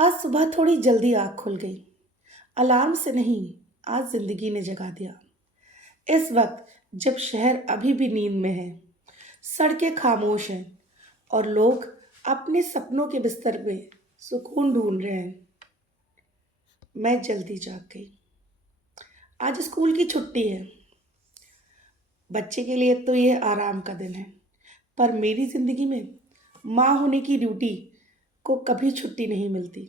आज सुबह थोड़ी जल्दी आँख खुल गई। अलार्म से नहीं, आज ज़िंदगी ने जगा दिया। इस वक्त जब शहर अभी भी नींद में है, सड़कें खामोश हैं और लोग अपने सपनों के बिस्तर में सुकून ढूंढ रहे हैं, मैं जल्दी जाग गई। आज स्कूल की छुट्टी है। बच्चे के लिए तो ये आराम का दिन है, पर मेरी ज़िंदगी में माँ होने की ड्यूटी को कभी छुट्टी नहीं मिलती।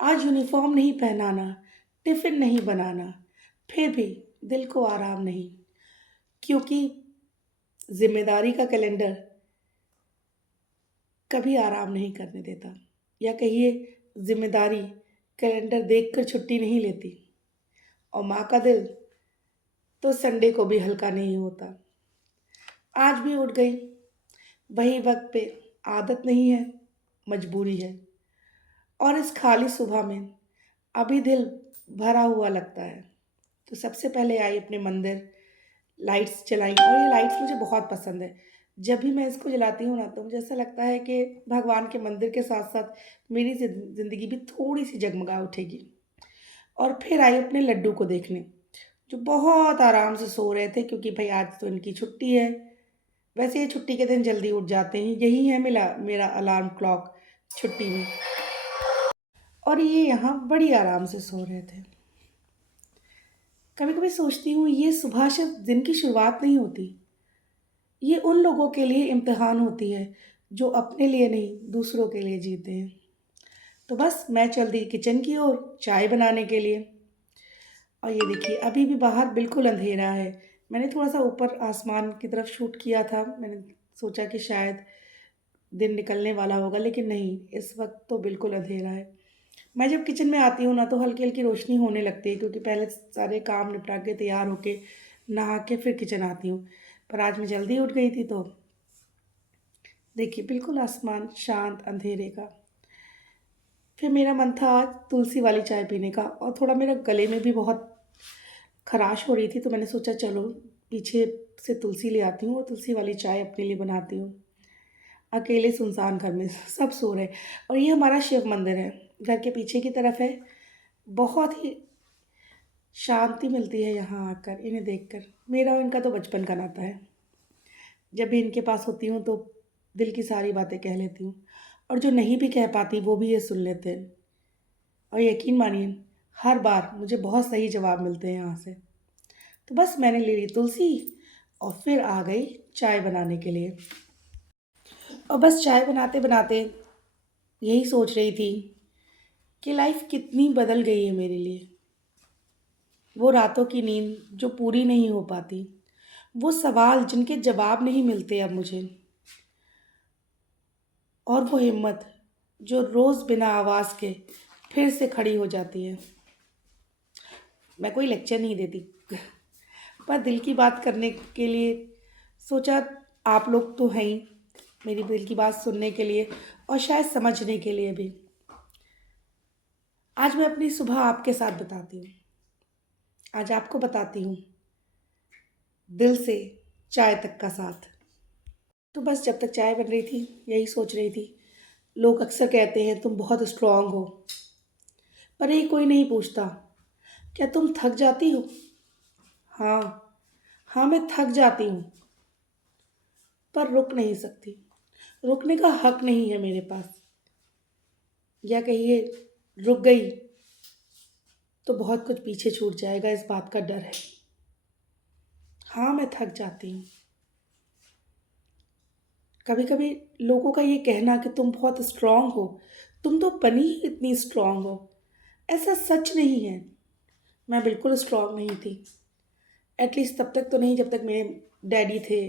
आज यूनिफॉर्म नहीं पहनाना, टिफिन नहीं बनाना, फिर भी दिल को आराम नहीं, क्योंकि जिम्मेदारी का कैलेंडर कभी आराम नहीं करने देता। या कहिए, जिम्मेदारी कैलेंडर देखकर छुट्टी नहीं लेती। और माँ का दिल तो संडे को भी हल्का नहीं होता। आज भी उठ गई वही वक्त पे। आदत नहीं है, मजबूरी है। और इस खाली सुबह में अभी दिल भरा हुआ लगता है। तो सबसे पहले आई अपने मंदिर, लाइट्स जलाई, और ये लाइट्स मुझे बहुत पसंद है। जब भी मैं इसको जलाती हूँ ना, तो मुझे ऐसा लगता है कि भगवान के मंदिर के साथ साथ मेरी ज़िंदगी भी थोड़ी सी जगमगा उठेगी। और फिर आई अपने लड्डू को देखने, जो बहुत आराम से सो रहे थे, क्योंकि भाई आज तो इनकी छुट्टी है। वैसे ये छुट्टी के दिन जल्दी उठ जाते हैं, यही है मेरा मेरा अलार्म क्लॉक छुट्टी में। और ये यहाँ बड़ी आराम से सो रहे थे। कभी कभी सोचती हूँ, ये सुबह सिर्फ दिन की शुरुआत नहीं होती, ये उन लोगों के लिए इम्तिहान होती है जो अपने लिए नहीं, दूसरों के लिए जीते हैं। तो बस मैं चल दी किचन की ओर चाय बनाने के लिए। और ये देखिए, अभी भी बाहर बिल्कुल अंधेरा है। मैंने थोड़ा सा ऊपर आसमान की तरफ शूट किया था। मैंने सोचा कि शायद दिन निकलने वाला होगा, लेकिन नहीं, इस वक्त तो बिल्कुल अंधेरा है। मैं जब किचन में आती हूँ ना, तो हल्की हल्की रोशनी होने लगती है, क्योंकि पहले सारे काम निपटा के तैयार होके नहा के फिर किचन आती हूँ। पर आज मैं जल्दी उठ गई थी, तो देखिए बिल्कुल आसमान शांत अंधेरे का। फिर मेरा मन था आज तुलसी वाली चाय पीने का, और थोड़ा मेरा गले में भी बहुत खराश हो रही थी, तो मैंने सोचा चलो पीछे से तुलसी ले आती हूँ और तुलसी वाली चाय अपने लिए बनाती हूँ। अकेले सुनसान घर में सब सो रहे। और ये हमारा शिव मंदिर है, घर के पीछे की तरफ है। बहुत ही शांति मिलती है यहाँ आकर, इन्हें देखकर। मेरा और इनका तो बचपन का नाता है। जब भी इनके पास होती हूँ तो दिल की सारी बातें कह लेती हूँ, और जो नहीं भी कह पाती वो भी ये सुन लेते हैं। और यकीन मानिए, हर बार मुझे बहुत सही जवाब मिलते हैं यहाँ से। तो बस मैंने ले ली तुलसी और फिर आ गई चाय बनाने के लिए। और बस चाय बनाते बनाते यही सोच रही थी कि लाइफ कितनी बदल गई है मेरे लिए। वो रातों की नींद जो पूरी नहीं हो पाती, वो सवाल जिनके जवाब नहीं मिलते अब मुझे, और वो हिम्मत जो रोज़ बिना आवाज़ के फिर से खड़ी हो जाती है। मैं कोई लेक्चर नहीं देती, पर दिल की बात करने के लिए सोचा, आप लोग तो हैं ही मेरी दिल की बात सुनने के लिए, और शायद समझने के लिए भी। आज मैं अपनी सुबह आपके साथ बताती हूँ। आज आपको बताती हूँ दिल से चाय तक का साथ। तो बस जब तक चाय बन रही थी, यही सोच रही थी। लोग अक्सर कहते हैं तुम बहुत स्ट्रांग हो, पर ये कोई नहीं पूछता, क्या तुम थक जाती हो? हाँ, हाँ मैं थक जाती हूँ, पर रुक नहीं सकती। रुकने का हक नहीं है मेरे पास। या कहिए, रुक गई तो बहुत कुछ पीछे छूट जाएगा, इस बात का डर है। हाँ मैं थक जाती हूँ। कभी कभी लोगों का ये कहना कि तुम बहुत स्ट्रांग हो, तुम तो बनी ही इतनी स्ट्रांग हो, ऐसा सच नहीं है। मैं बिल्कुल स्ट्रांग नहीं थी। एटलीस्ट तब तक तो नहीं, जब तक मेरे डैडी थे।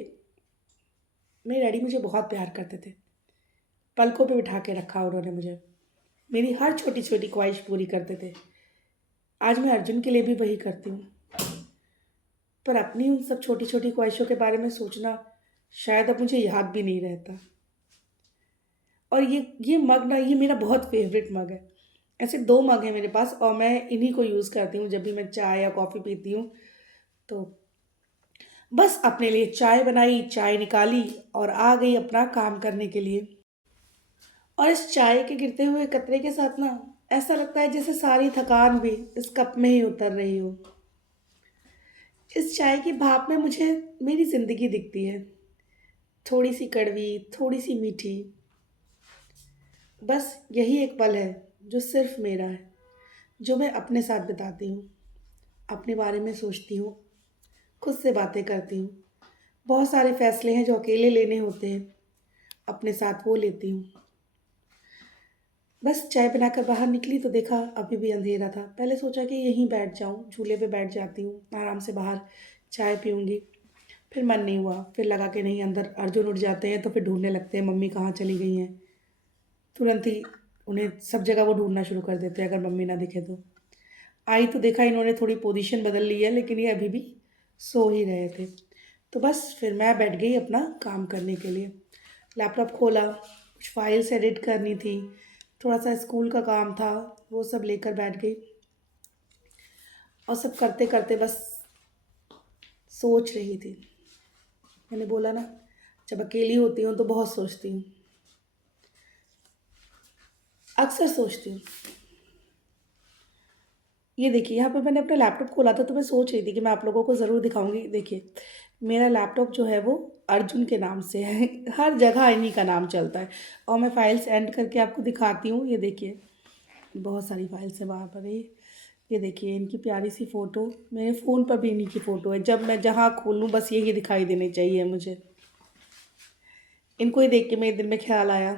मेरे डैडी मुझे बहुत प्यार करते थे। पलकों पे बिठा के रखा उन्होंने मुझे। मेरी हर छोटी छोटी ख्वाहिश पूरी करते थे। आज मैं अर्जुन के लिए भी वही करती हूँ। पर अपनी उन सब छोटी छोटी ख्वाहिशों के बारे में सोचना शायद अब मुझे याद भी नहीं रहता। और ये मग ना, ये मेरा बहुत फेवरेट मग है। ऐसे दो मग हैं मेरे पास, और मैं इन्हीं को यूज़ करती हूँ जब भी मैं चाय या कॉफ़ी पीती हूँ। तो बस अपने लिए चाय बनाई, चाय निकाली, और आ गई अपना काम करने के लिए। और इस चाय के गिरते हुए कतरे के साथ ना, ऐसा लगता है जैसे सारी थकान भी इस कप में ही उतर रही हो। इस चाय की भाप में मुझे मेरी ज़िंदगी दिखती है, थोड़ी सी कड़वी, थोड़ी सी मीठी। बस यही एक पल है जो सिर्फ मेरा है, जो मैं अपने साथ बिताती हूँ, अपने बारे में सोचती हूँ, खुद से बातें करती हूँ। बहुत सारे फैसले हैं जो अकेले लेने होते हैं, अपने साथ वो लेती हूँ। बस चाय बनाकर बाहर निकली तो देखा अभी भी अंधेरा था। पहले सोचा कि यहीं बैठ जाऊँ, झूले पे बैठ जाती हूँ, आराम से बाहर चाय पीऊँगी। फिर मन नहीं हुआ, फिर लगा कि नहीं, अंदर अर्जुन उठ जाते हैं तो फिर ढूँढने लगते हैं मम्मी कहाँ चली गई हैं। तुरंत ही उन्हें सब जगह वो ढूँढना शुरू कर देते हैं अगर मम्मी ना दिखे तो। आई तो देखा इन्होंने थोड़ी पोजीशन बदल ली है, लेकिन ये अभी भी सो ही रहे थे। तो बस फिर मैं बैठ गई अपना काम करने के लिए। लैपटॉप खोला, कुछ फाइल्स एडिट करनी थी, थोड़ा सा स्कूल का काम था, वो सब लेकर बैठ गई। और सब करते करते बस सोच रही थी। मैंने बोला ना, जब अकेली होती हूँ तो बहुत सोचती हूँ, अक्सर सोचती हूँ। ये देखिए, यहाँ पे मैंने अपना लैपटॉप खोला था तो मैं सोच रही थी कि मैं आप लोगों को ज़रूर दिखाऊंगी। देखिए, मेरा लैपटॉप जो है वो अर्जुन के नाम से है। हर जगह इन्हीं का नाम चलता है। और मैं फाइल्स एंड करके आपको दिखाती हूँ। ये देखिए, बहुत सारी फाइल्स है वहाँ पर। ये देखिए, इनकी प्यारी सी फ़ोटो, मेरे फ़ोन पर भी इन्हीं की फ़ोटो है। जब मैं जहाँ खोलूँ बस यही दिखाई देनी चाहिए मुझे। इनको ही देख के मेरे दिल में ख्याल आया,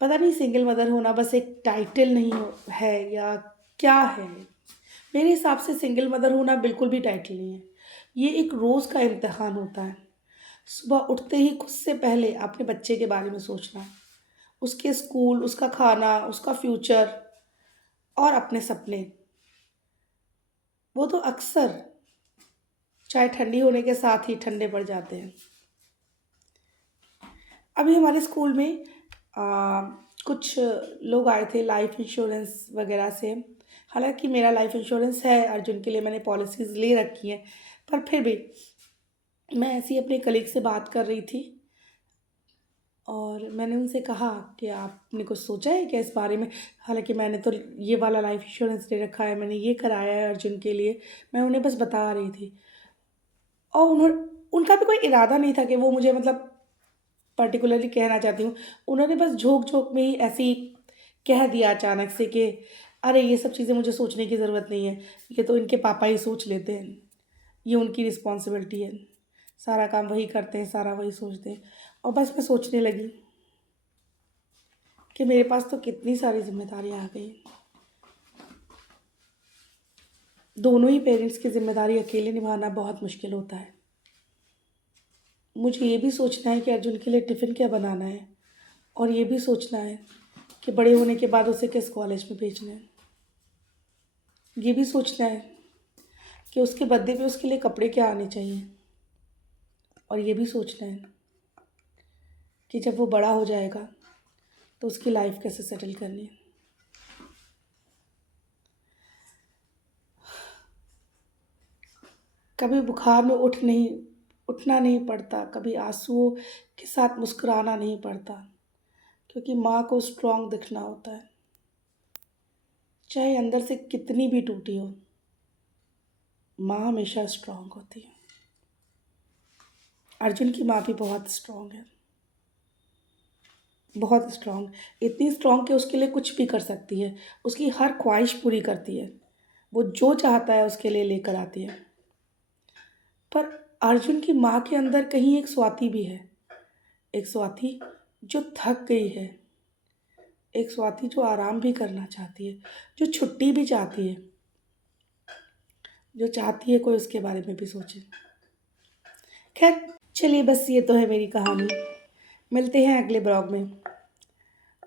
पता नहीं सिंगल मदर होना बस एक टाइटल नहीं है या क्या है। मेरे हिसाब से सिंगल मदर होना बिल्कुल भी टाइटल नहीं है। ये एक रोज़ का इम्तिहान होता है। सुबह उठते ही खुद से पहले अपने बच्चे के बारे में सोचना, उसके स्कूल, उसका खाना, उसका फ्यूचर और अपने सपने। वो तो अक्सर चाय ठंडी होने के साथ ही ठंडे पड़ जाते हैं। अभी हमारे स्कूल में आ, कुछ लोग आए थे लाइफ इंश्योरेंस वगैरह से। हालांकि मेरा लाइफ इंश्योरेंस है, अर्जुन के लिए मैंने पॉलिसीज़ ले रखी हैं, पर फिर भी मैं ऐसी अपने कलीग से बात कर रही थी और मैंने उनसे कहा कि आपने कुछ सोचा है क्या इस बारे में। हालांकि मैंने तो ये वाला लाइफ इंश्योरेंस ले रखा है, मैंने ये कराया है अर्जुन के लिए। मैं उन्हें बस बता रही थी और उनका भी कोई इरादा नहीं था कि वो मुझे मतलब पर्टिकुलरली कहना चाहती हूँ। उन्होंने बस झोंक-झोंक में ही ऐसे ही कह दिया अचानक से कि अरे ये सब चीज़ें मुझे सोचने की ज़रूरत नहीं है, ये तो इनके पापा ही सोच लेते हैं, ये उनकी रिस्पॉन्सिबिलिटी है, सारा काम वही करते हैं, सारा वही सोचते हैं। और बस मैं सोचने लगी कि मेरे पास तो कितनी सारी ज़िम्मेदारियाँ आ गई हैं। दोनों ही पेरेंट्स की ज़िम्मेदारी अकेले निभाना बहुत मुश्किल होता है। मुझे ये भी सोचना है कि अर्जुन के लिए टिफ़िन क्या बनाना है और ये भी सोचना है कि बड़े होने के बाद उसे किस कॉलेज में भेजना है। ये भी सोचना है कि उसके बर्थडे पे उसके लिए कपड़े क्या आने चाहिए। और ये भी सोचना है कि जब वो बड़ा हो जाएगा तो उसकी लाइफ कैसे सेटल करनी है। कभी बुखार में उठना नहीं पड़ता, कभी आंसुओं के साथ मुस्कुराना नहीं पड़ता, क्योंकि माँ को स्ट्रांग दिखना होता है, चाहे अंदर से कितनी भी टूटी हो। माँ हमेशा स्ट्रांग होती है। अर्जुन की माँ भी बहुत स्ट्रांग है, बहुत स्ट्रांग। इतनी स्ट्रांग कि उसके लिए कुछ भी कर सकती है, उसकी हर ख्वाहिश पूरी करती है, वो जो चाहता है उसके लिए लेकर आती है। पर अर्जुन की माँ के अंदर कहीं एक स्वाति भी है, एक स्वाति जो थक गई है, एक स्वाति जो आराम भी करना चाहती है, जो छुट्टी भी चाहती है, जो चाहती है कोई उसके बारे में भी सोचे। खैर, चलिए, बस ये तो है मेरी कहानी। मिलते हैं अगले ब्लॉग में।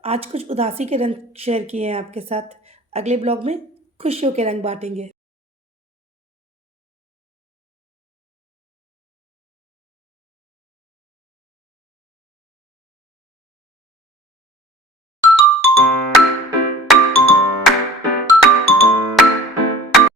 आज कुछ उदासी के रंग शेयर किए हैं आपके साथ, अगले ब्लॉग में खुशियों के रंग बांटेंगे।